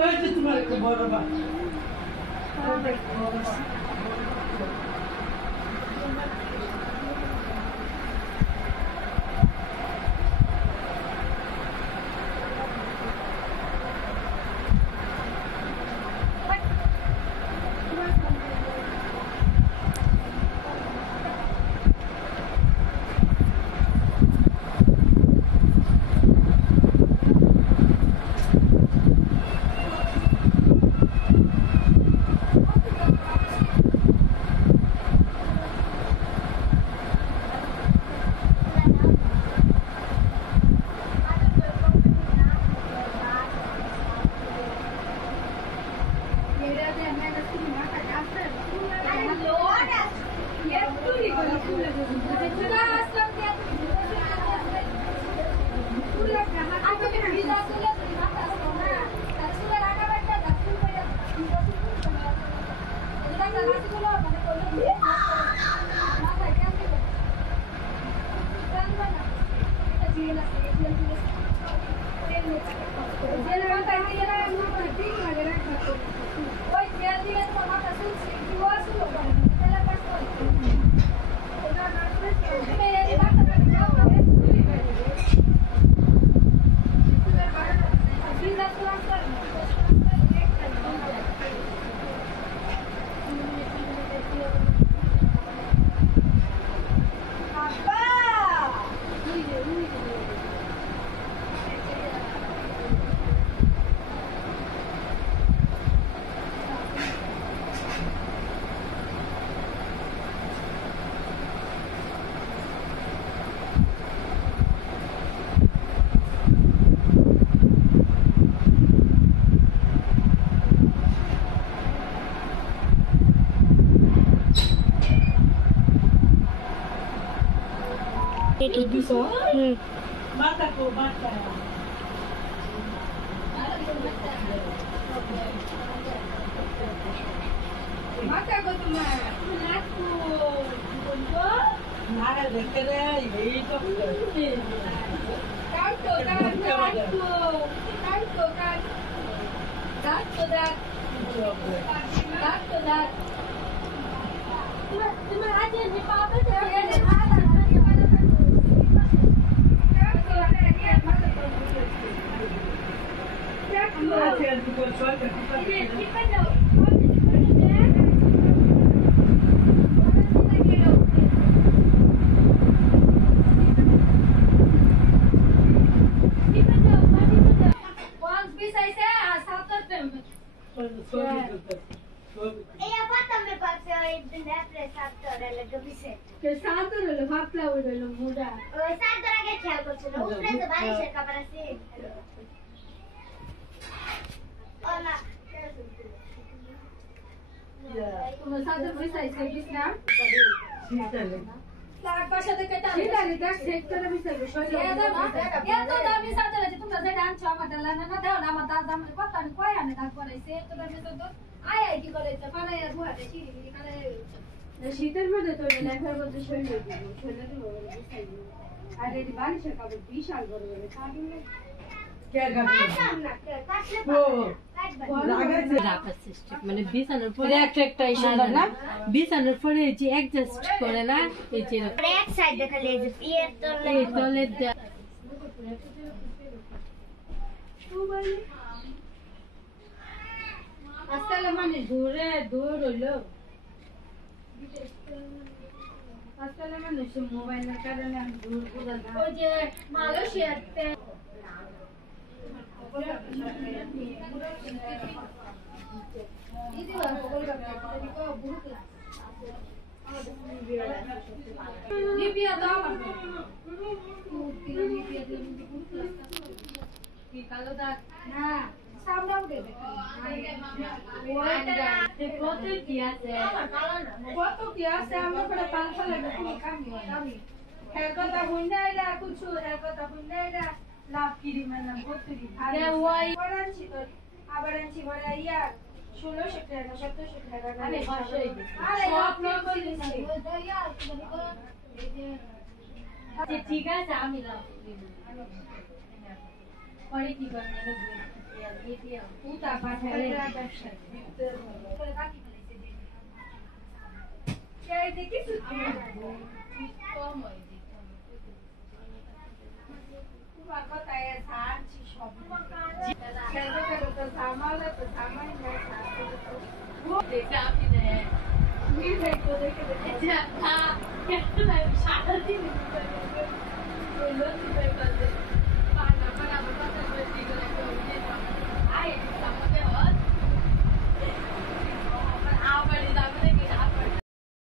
ওই যে তোমার বড় বা mata ko mata mata ko tumar naat ko bungo nara dekre ei to kaat ko tumar aaj ni paapa se শীতের মধ্যে তো লেখার মধ্যে শরীর আর এই বালিশের কাপড় বিশাল বড় বড় কাটলে কে কাটলে ও লাগাইছে রাখার সিস্টেম মানে বিছানার পরে একটা সুন্দর না বিছানার পরে যে অ্যাডজাস্ট করে না এই যে এক সাইড দেখালে এই তলে আজকাল মানে ঘুরে দূর হইলো আজকাল মানে মোবাইলের কারণে আমি দূর বোঝা না ওই যে মালয়েশিয়াতে লিবিয়া দাও কি কালো দাগ না সামনে উঠে কত কি আছে আমরা করে 500 লাগে তুমি কামি হ্যাঁ কথা হুন্ডাইরা কিছু হ্যাঁ কথা হুন্ডাইরা লাভ কিরি মানে কতরি আরে ওই পড়াচ্ছি তো আবার আনছি বড় ইয়া 1600 টাকা 1700 টাকা আরে ভাষাই আরে স্বপ্ন করেছি ঠিক আছে আমি লাভ পরে কি করবে পুতা পাঠালে ব্যবসা তোমার কথায় ছাড়ছি সব সামালে তো সামাই সারাদিন